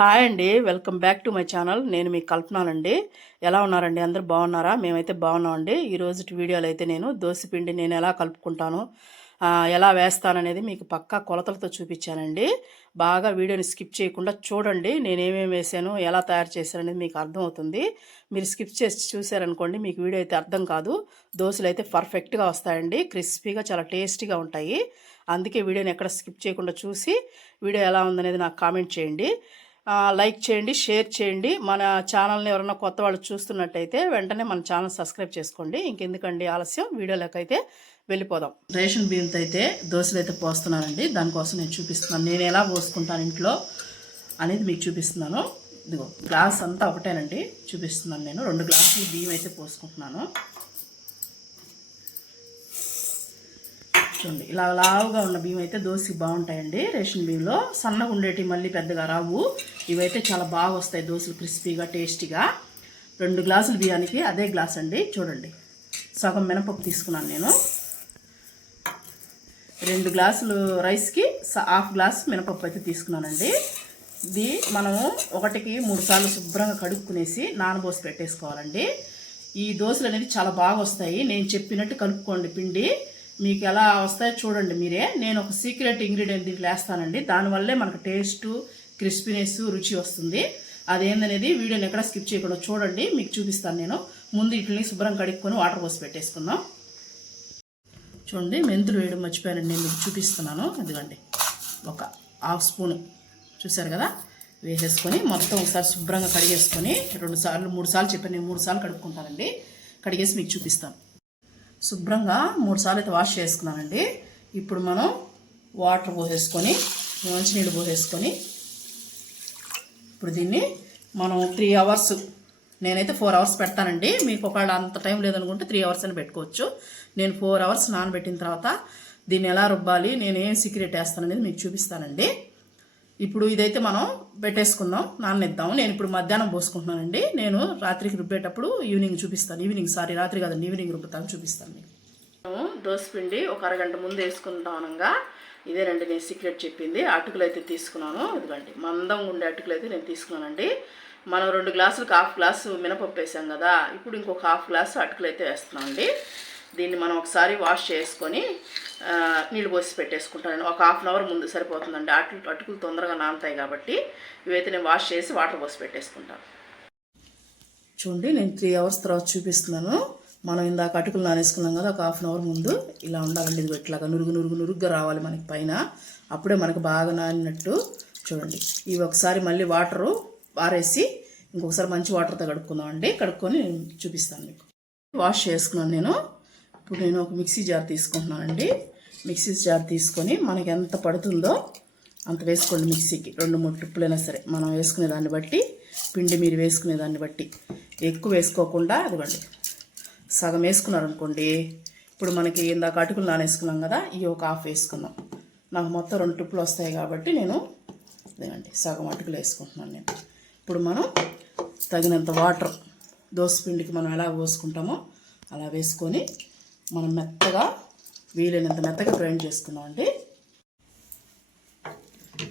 Hi అండి, welcome back to my channel. నేను మీకు కల్పనానండి. ఎలా ఉన్నారండి? అందరూ బాగున్నారా? మేమైతే బాగున్నామండి. ఈరోజు వీడియోలో అయితే నేను దోసపిండి నేను ఎలా కలుపుకుంటాను, ఎలా వేస్తాననేది మీకు పక్కా కొలతలతో చూపించానండి. బాగా వీడియోని స్కిప్ చేయకుండా చూడండి. నేను ఏమేమి వేసాను, ఎలా తయారు చేశాను అనేది మీకు అర్థమవుతుంది. మీరు స్కిప్ చేసి చూసారనుకోండి, మీకు వీడియో అయితే అర్థం కాదు. దోశలు అయితే పర్ఫెక్ట్గా వస్తాయండి, క్రిస్పీగా, చాలా టేస్టీగా ఉంటాయి. అందుకే వీడియోని ఎక్కడ స్కిప్ చేయకుండా చూసి వీడియో ఎలా ఉందనేది నాకు కామెంట్ చేయండి. లైక్ చేయండి, షేర్ చేయండి. మన ఛానల్ని ఎవరైనా కొత్త వాళ్ళు చూస్తున్నట్టయితే వెంటనే మన ఛానల్ సబ్స్క్రైబ్ చేసుకోండి. ఇంకెందుకండి ఆలస్యం, వీడియోలోకైతే వెళ్ళిపోదాం. రేషన్ బియ్యంతో అయితే దోశలు అయితే పోస్తున్నానండి. దానికోసం నేను చూపిస్తున్నాను, నేను ఎలా పోసుకుంటాను ఇంట్లో అనేది మీకు చూపిస్తున్నాను. ఇదిగో గ్లాస్ అంతా ఒకటేనండి, చూపిస్తున్నాను. నేను 2 గ్లాసులు బియ్యం అయితే పోసుకుంటున్నాను. చూడండి, ఇలా లావుగా ఉన్న బియ్యం అయితే దోశకి బాగుంటాయండి. రేషన్ బియ్యంలో సన్నగా ఉండేటివి మళ్ళీ పెద్దగా రావు. ఇవైతే చాలా బాగా వస్తాయి దోశలు, క్రిస్పీగా, టేస్టీగా. 2 గ్లాసుల బియ్యానికి అదే గ్లాస్ అండి. చూడండి, సగం మినపప్పు తీసుకున్నాను నేను. 2 గ్లాసులు రైస్కి హాఫ్ గ్లాస్ మినపప్పు అయితే తీసుకున్నానండి. ఇది మనము 1కి 3 సార్లు శుభ్రంగా కడుక్కునేసి నానబోసి పెట్టేసుకోవాలండి. ఈ దోశలు అనేది చాలా బాగా వస్తాయి. నేను చెప్పినట్టు కలుపుకోండి పిండి. మీకు ఎలా వస్తాయో చూడండి మీరే. నేను ఒక సీక్రెట్ ఇంగ్రీడియంట్ దీంట్లో వేస్తానండి. దానివల్లే మనకు టేస్టు, క్రిస్పీనెస్, రుచి వస్తుంది. అదేందనేది వీడియోని ఎక్కడ స్కిప్ చేయకుండా చూడండి, మీకు చూపిస్తాను. నేను ముందు వీటిని శుభ్రం కడుక్కొని వాటర్ పోసి పెట్టేసుకుందాం. చూడండి, మెంతులు వేయడం మర్చిపోయానండి, నేను మీకు చూపిస్తున్నాను. ఎందుకండి ఒక హాఫ్ స్పూన్ చూసారు కదా, వేసేసుకొని మొత్తం ఒకసారి శుభ్రంగా కడిగేసుకొని 2 సార్లు 3 సార్లు చెప్పాను, నేను 3 సార్లు కడుక్కుంటానండి. కడిగేసి మీకు చూపిస్తాను. శుభ్రంగా 3 సార్లు అయితే వాష్ చేసుకున్నానండి. ఇప్పుడు మనం వాటర్ పోసేసుకొని, మంచినీళ్ళు పోసేసుకొని, ఇప్పుడు దీన్ని మనం 3 అవర్స్, నేనైతే 4 అవర్స్ పెడతానండి. మీకు ఒకవేళ అంత టైం లేదనుకుంటే 3 అవర్స్ అని పెట్టుకోవచ్చు. నేను 4 అవర్స్ నానబెట్టిన తర్వాత దీన్ని ఎలా రుబ్బాలి, నేను ఏం సీక్రెట్ వేస్తాననేది మీకు చూపిస్తానండి. ఇప్పుడు ఇదైతే మనం పెట్టేసుకుందాం, నాననిద్దాం. నేను ఇప్పుడు మధ్యాహ్నం పోసుకుంటున్నానండి. నేను రాత్రికి రుబ్బేటప్పుడు ఈవినింగ్ చూపిస్తాను. రాత్రి కాదండి, ఈవినింగ్ రుబ్బుతాను, చూపిస్తాను మీకు. దోసపిండి ఒక అరగంట ముందు వేసుకుంటాం అనగా ఇదేనండి నేను సీక్రెట్ చెప్పింది. అటుకులు అయితే తీసుకున్నాను. ఇదిగండి మందంగా ఉండే అటుకులు అయితే నేను తీసుకున్నానండి. మనం 2 గ్లాసులకు హాఫ్ గ్లాసు మినపప్పు వేసాం కదా, ఇప్పుడు ఇంకొక హాఫ్ గ్లాసు అటుకులు అయితే వేస్తున్నామండి. దీన్ని మనం ఒకసారి వాష్ చేసుకొని నీళ్ళు పోసి పెట్టేసుకుంటాను. ఒక హాఫ్ అన్ అవర్ ముందు సరిపోతుందండి. అటుకులు తొందరగా నానుతాయి కాబట్టి ఇవైతే నేను వాష్ చేసి వాటర్ పోసి పెట్టేసుకుంటాను. చూడండి, నేను 3 అవర్స్ తర్వాత చూపిస్తున్నాను. మనం ఇందాక అటుకులు నానేసుకున్నాం కదా, ఒక హాఫ్ అన్ అవర్ ముందు ఇలా ఉండాలండి. ఇది ఇట్లాగా నురుగుగా రావాలి మనకి పైన, అప్పుడే మనకు బాగా నానినట్టు. చూడండి, ఇవి ఒకసారి మళ్ళీ వాటరు పారేసి ఇంకొకసారి మంచి వాటర్తో కడుక్కుందామండి. కడుక్కొని చూపిస్తాను మీకు. వాష్ చేసుకున్నాను నేను. ఇప్పుడు నేను ఒక మిక్సీ జార్ తీసుకుంటున్నానండి. మిక్సీ జార్ తీసుకొని మనకి ఎంత పడుతుందో అంత వేసుకోండి మిక్సీకి. 2-3 ట్రిప్పులైనా సరే, మనం వేసుకునే దాన్ని బట్టి, పిండి మీరు వేసుకునే దాన్ని బట్టి. ఎక్కువ వేసుకోకుండా, అదిగోండి సగం వేసుకున్నారనుకోండి. ఇప్పుడు మనకి ఇందాక అటుకులు నానేసుకున్నాం కదా, ఇవి ఒక హాఫ్ వేసుకుందాం. నాకు మొత్తం 2 ట్రిప్పులు వస్తాయి కాబట్టి నేను ఇదిగండి సగం అటుకులు వేసుకుంటున్నాను నేను. ఇప్పుడు మనం తగినంత వాటర్, దోసపిండికి మనం ఎలా పోసుకుంటామో అలా వేసుకొని మనం మెత్తగా, వీలైనంత మెత్తగా గ్రైండ్ చేసుకున్నామండి.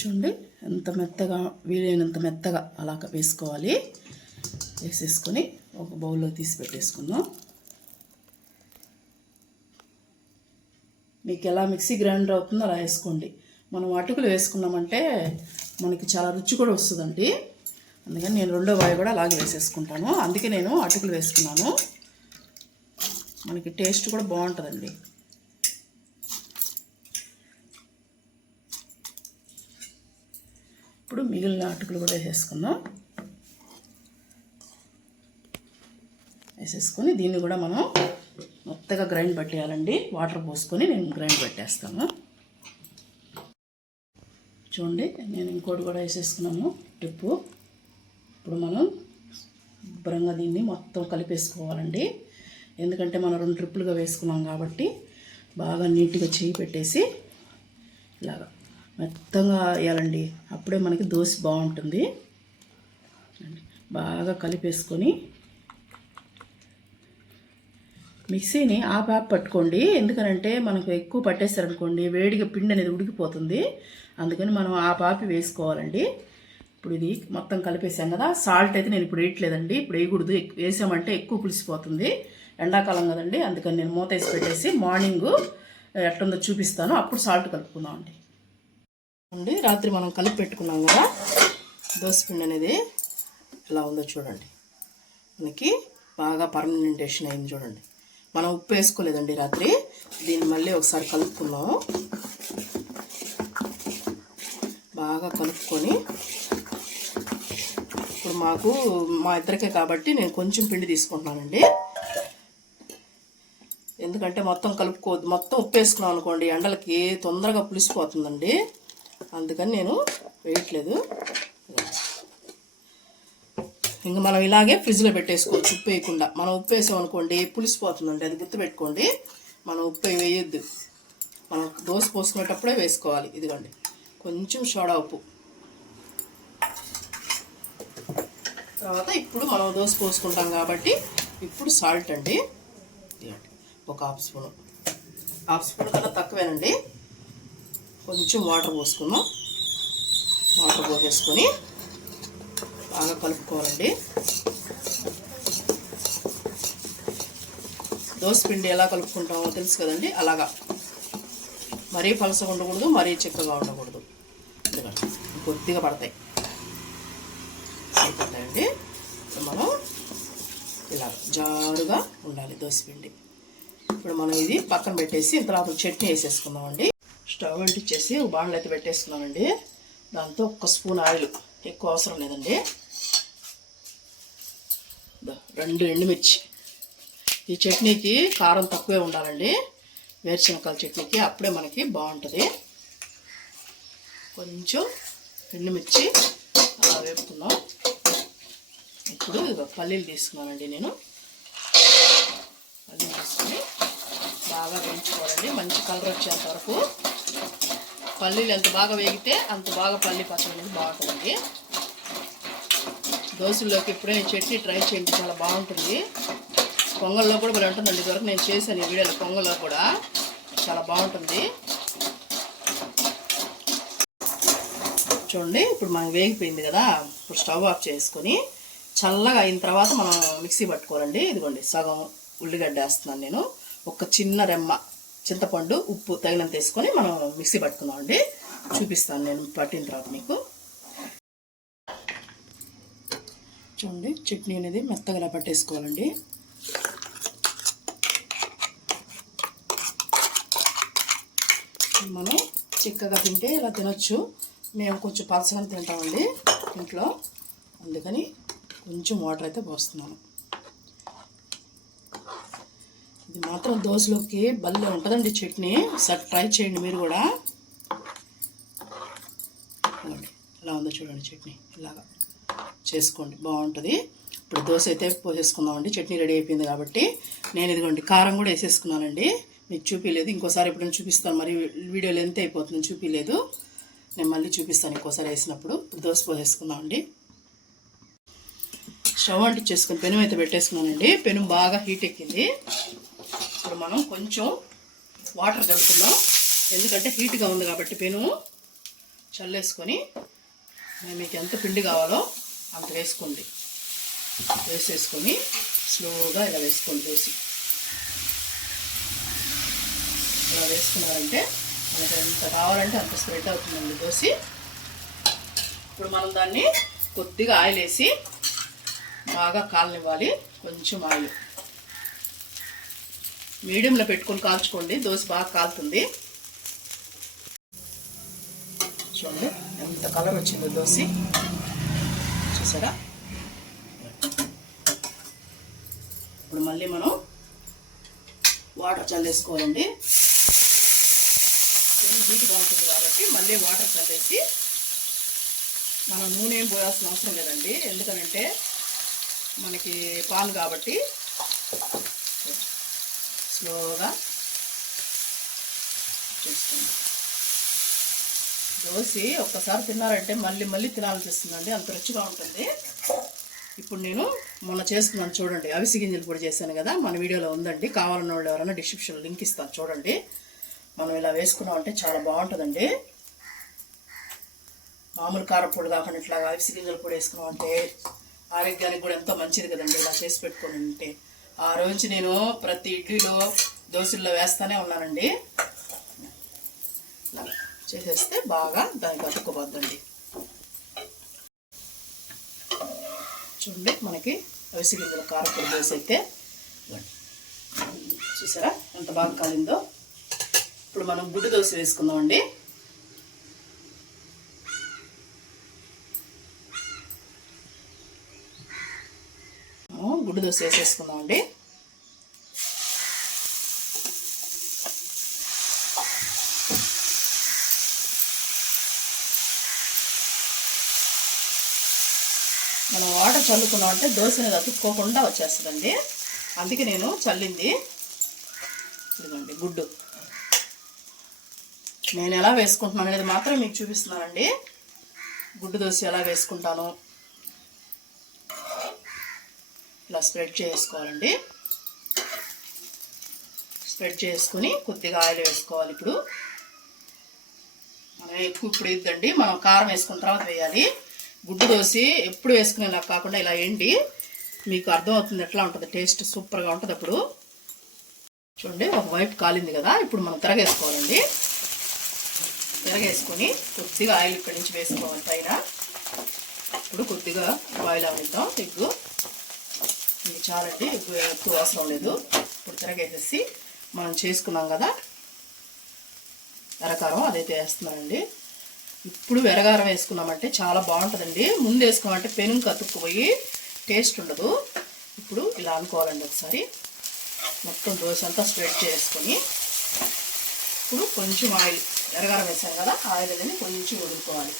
చూడండి, ఎంత మెత్తగా, వీలైనంత మెత్తగా అలా వేసుకోవాలి. వేసేసుకొని ఒక బౌల్లో తీసి పెట్టేసుకుందాం. మీకు ఎలా మిక్సీ గ్రైండర్ అవుతుందో అలా వేసుకోండి. మనం అటుకులు వేసుకున్నామంటే మనకి చాలా రుచి కూడా వస్తుందండి. అందుకని నేను 2వ వాయి కూడా అలాగే వేసేసుకుంటాను. అందుకే నేను అటుకులు వేసుకున్నాను, మనకి టేస్ట్ కూడా బాగుంటుందండి. ఇప్పుడు మిగిలిన అటుకులు కూడా వేసేసుకుందాం. వేసేసుకొని దీన్ని కూడా మనం మెత్తగా గ్రైండ్ పట్టేయాలండి. వాటర్ పోసుకొని నేను గ్రైండ్ పెట్టేస్తాను. చూడండి, నేను ఇంకోటి కూడా వేసేసుకున్నాను టిప్పు. ఇప్పుడు మనం శుభ్రంగా దీన్ని మొత్తం కలిపేసుకోవాలండి. ఎందుకంటే మనం 2 ట్రిప్పులుగా వేసుకున్నాం కాబట్టి బాగా నీట్గా చేయి పెట్టేసి ఇలాగా మెత్తగా వేయాలండి. అప్పుడే మనకి దోశ బాగుంటుంది. బాగా కలిపేసుకొని మిక్సీని ఆఫ్ పట్టుకోండి. ఎందుకనంటే మనకు ఎక్కువ పట్టేస్తారనుకోండి, వేడిగా పిండి అనేది ఉడికిపోతుంది. అందుకని మనం ఆపి వేసుకోవాలండి. ఇప్పుడు ఇది మొత్తం కలిపేసాం కదా. సాల్ట్ అయితే నేను ఇప్పుడు వేయట్లేదండి, ఇప్పుడు వేయకూడదు, వేసామంటే ఎక్కువ పులిసిపోతుంది. ఎండాకాలం కదండి, అందుకని నేను మూత వేసి పెట్టేసి మార్నింగ్ ఎట్లుందో చూపిస్తాను, అప్పుడు సాల్ట్ కలుపుకుందాం అండి. రాత్రి మనం కలిపి పెట్టుకున్నాం కదా దోసపిండి అనేది, ఎలా ఉందో చూడండి. మనకి బాగా పర్మనెంటేషన్ అయింది చూడండి. మనం ఉప్పు వేసుకోలేదండి రాత్రి. దీన్ని మళ్ళీ ఒకసారి కలుపుకున్నాము. బాగా కలుపుకొని ఇప్పుడు మా ఇద్దరికే కాబట్టి నేను కొంచెం పిండి తీసుకుంటున్నానండి. ఎందుకంటే మొత్తం కలుపుకోవద్దు, మొత్తం ఉప్పు వేసుకున్నాం అనుకోండి ఎండలకి తొందరగా పులిసిపోతుందండి, అందుకని నేను వేయట్లేదు. ఇంకా మనం ఇలాగే ఫ్రిడ్జ్లో పెట్టేసుకోవచ్చు ఉప్పు వేయకుండా. మనం ఉప్పు వేసామనుకోండి పులిసిపోతుందండి, అది గుర్తుపెట్టుకోండి. మనం ఉప్పు వేయొద్దు, మనం దోశ పోసుకునేటప్పుడే వేసుకోవాలి. ఇదిగోండి కొంచెం సోడా ఉప్పు. తర్వాత ఇప్పుడు మనం దోశ పోసుకుంటాం కాబట్టి ఇప్పుడు సాల్ట్ అండి, ఒక హాఫ్ స్పూన్ కన్నా తక్కువేనండి. కొంచెం వాటర్ పోసుకుందాం. వాటర్ పోసేసుకొని బాగా కలుపుకోవాలండి. దోసపిండి ఎలా కలుపుకుంటామో తెలుసు కదండి, అలాగా. మరీ పలసగా ఉండకూడదు, మరీ చిక్కగా ఉండకూడదు. కొద్దిగా పడతాయి అయిపోతాయండి. మనం ఇలా జారుగా ఉండాలి దోసపిండి. ఇప్పుడు మనం ఇది పక్కన పెట్టేసి ఇంతలోపు చట్నీ వేసేసుకుందామండి. స్టవ్ అంటించేసి ఒక బాండ్లు అయితే పెట్టేసుకున్నామండి. దాంతో 1 స్పూన్ ఆయిల్, ఎక్కువ అవసరం లేదండి. 2 ఎండుమిర్చి. ఈ చట్నీకి కారం తక్కువే ఉండాలండి, వేరుశనగకాయల చట్నీకి, అప్పుడే మనకి బాగుంటుంది. కొంచెం ఎండుమిర్చి అలా వేపుకుందాం. ఇప్పుడు పల్లీలు తీసుకున్నానండి నేను. పల్లీలు తీసుకొని బాగా వేయించుకోవాలండి, మంచి కలర్ వచ్చేంత వరకు. పల్లీలు ఎంత బాగా వేగితే అంత బాగా పల్లీ పచ్చడి అనేది బాగుంటుంది. దోశల్లోకి ఇప్పుడే చట్నీ ట్రై చేయండి, చాలా బాగుంటుంది. పొంగల్లో కూడా భలే ఉంటుందండి. ఇదివరకు నేను చేశాను ఈ వీడియోలో, పొంగల్లో కూడా చాలా బాగుంటుంది. చూడండి ఇప్పుడు మనం వేగిపోయింది కదా. ఇప్పుడు స్టవ్ ఆఫ్ చేసుకొని చల్లగా అయిన తర్వాత మనం మిక్సీ పట్టుకోవాలండి. ఇదిగోండి సగం ఉల్లిగడ్డ వేస్తున్నాను నేను, ఒక చిన్న రెమ్మ చింతపండు, ఉప్పు తగినంత వేసుకొని మనం మిక్సీ పట్టుకుందామండి. చూపిస్తాను నేను పట్టిన తర్వాత మీకు. చూడండి చట్నీ అనేది మెత్తగా ఇలా పట్టేసుకోవాలండి. మనం చిక్కగా తింటే ఇలా తినొచ్చు, మేము కొంచెం పలసగా తింటామండి ఇంట్లో, అందుకని కొంచెం వాటర్ అయితే పోస్తున్నాను. ఇది మాత్రం దోశలోకి భలే ఉంటుందండి చట్నీ, ఒకసారి ట్రై చేయండి మీరు కూడా. ఎలా ఉందో చూడండి చట్నీ, ఇలాగా చేసుకోండి బాగుంటుంది. ఇప్పుడు దోశ అయితే పోసేసుకుందామండి. చట్నీ రెడీ అయిపోయింది కాబట్టి నేను ఇదిగోండి కారం కూడా వేసేసుకున్నానండి. మీకు చూపించలేదు, ఇంకోసారి ఎప్పుడైనా చూపిస్తాను. మరి వీడియోలో ఎంత అయిపోతుంది చూపించలేదు, నేను మళ్ళీ చూపిస్తాను ఇంకోసారి వేసినప్పుడు. ఇప్పుడు దోశ పోసేసుకుందామండి. స్టవ్ అంటించేసుకొని పెనం అయితే పెట్టేసుకున్నానండి. పెనం బాగా హీట్ ఎక్కింది. ఇప్పుడు మనం కొంచెం వాటర్ కలుపుకుందాం, ఎందుకంటే హీట్గా ఉంది కాబట్టి పెను చల్లేసుకొని మీకు ఎంత పిండి కావాలో అంత వేసుకోండి. వేసేసుకొని స్లోగా ఇలా వేసుకోండి దోశ. ఇలా వేసుకున్నారంటే మనకి ఎంత కావాలంటే అంత స్ప్రెడ్ అవుతుందండి దోశ. ఇప్పుడు మనం దాన్ని కొద్దిగా ఆయిల్ వేసి బాగా కాలనివ్వాలి. కొంచెం ఆయిల్ మీడియంలో పెట్టుకొని కాల్చుకోండి, దోశ బాగా కాలుతుంది. చూడండి ఎంత కలర్ వచ్చిందో దోశ, చూసారా. ఇప్పుడు మళ్ళీ మనం వాటర్ చల్లేసుకోవాలండి. హీట్గా ఉంటుంది కాబట్టి మళ్ళీ వాటర్ చల్లేసి, మనం నూనె ఏం పోయాల్సిన అవసరం లేదండి, ఎందుకనంటే మనకి పాలు కాబట్టి. స్లోగా చేసుకోండి. దోశ ఒక్కసారి తిన్నారంటే మళ్ళీ మళ్ళీ తినాలనిపిస్తుందండి, అంత రుచిగా ఉంటుంది. ఇప్పుడు నేను మొన్న చేసుకున్నాను చూడండి, అవిసి గింజలు పొడి చేశాను కదా, మన వీడియోలో ఉందండి. కావాలన్న వాళ్ళు ఎవరైనా డిస్క్రిప్షన్లో లింక్ ఇస్తాను చూడండి. మనం ఇలా వేసుకున్నామంటే చాలా బాగుంటుందండి. మామూలు కారపొడి కాకుండా ఇట్లా అవిసె గింజల పొడి వేసుకున్నాం అంటే ఆరోగ్యానికి కూడా ఎంతో మంచిది కదండి. ఇలా చేసి పెట్టుకొని ఉంటే ఆ రోజు నేను ప్రతి ఇడ్లీలో దోశల్లో వేస్తూనే ఉన్నానండి. ఇలా చేసేస్తే బాగా దానికి అతుక్కుపోద్దండి. చూడండి మనకి అవిసె గింజల కారపొడి దోశ అయితే చూసారా ఎంత బాగా కాలిందో. ఇప్పుడు మనం గుడ్డు దోశ వేసుకుందామండి. గుడ్డు దోశ వేసేసుకుందామండి. మనం వాటర్ చల్లుకున్నాం అంటే దోశ అనేది అతుక్కోకుండా వచ్చేస్తుందండి. అందుకే నేను చల్లింది. ఇదిగోండి గుడ్డు నేను ఎలా వేసుకుంటున్నాను అనేది మాత్రం మీకు చూపిస్తున్నానండి. గుడ్డు దోశ ఎలా వేసుకుంటాను ఇలా స్ప్రెడ్ చేసుకోవాలండి. స్ప్రెడ్ చేసుకుని కొద్దిగా ఆయిల్ వేసుకోవాలి. ఇప్పుడు మనం ఇప్పుడు ఇద్దండి, మనం కారం వేసుకున్న తర్వాత వేయాలి. గుడ్డు దోశ ఎప్పుడు వేసుకునేలా కాకుండా ఇలా ఎండి మీకు అర్థమవుతుంది ఎట్లా ఉంటుంది, టేస్ట్ సూపర్గా ఉంటుంది. అప్పుడు చూడండి ఒకవైపు కాలింది కదా, ఇప్పుడు మనం తిరగేసుకోవాలండి. తిరగేసుకొని కొద్దిగా ఆయిల్ ఇక్కడి నుంచి వేసుకోవాలి పైన. ఇప్పుడు కొద్దిగా ఆయిల్ వేద్దాం. ఎగ్గు ఇది చాలండి, ఎక్కువ అవసరం లేదు. ఇప్పుడు తిరగేసేసి మనం చేసుకున్నాం కదా ఎర్రకారం, అదైతే వేస్తున్నానండి. ఇప్పుడు ఎర్రకారం వేసుకున్నామంటే చాలా బాగుంటుందండి. ముందు వేసుకోమంటే పెనుగు అతుక్కుపోయి టేస్ట్ ఉండదు. ఇప్పుడు ఇలా అనుకోవాలండి. ఒకసారి మొత్తం దోశ అంతా స్ప్రెడ్ చేసుకొని ఇప్పుడు కొంచెం ఆయిల్, ఎర్రకారం వేసాను కదా ఆయిల్ అనేది కొంచెం వదులుకోవాలి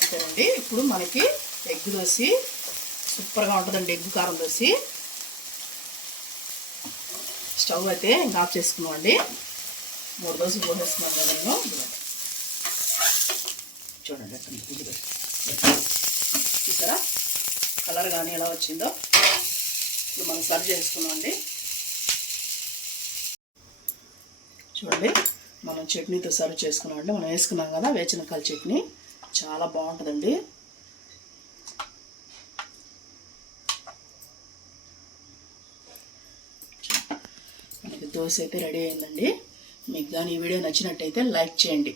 అంతేనండి. ఇప్పుడు మనకి ఎగ్ దోశ సూపర్గా ఉంటుందండి. ఎగ్ కారం దోశ. స్టవ్ అయితే ఇంకా ఆఫ్ చేసుకున్నామండి. 3 దోశలు పోసేస్తున్నాను కదా నేను. చూడండి ఇది చూసారా కలర్ కానీ ఎలా వచ్చిందో. ఇప్పుడు మనం సర్వ్ చేసుకున్నామండి. చూడండి మనం చట్నీతో సర్వ్ చేసుకున్నామండి. మనం వేసుకున్నాం కదా వేరుశనగకాయల చట్నీ, చాలా బాగుంటుందండి. మనకి దోశ అయితే రెడీ అయిందండి. మీకు కానీ ఈ వీడియో నచ్చినట్టయితే లైక్ చేయండి.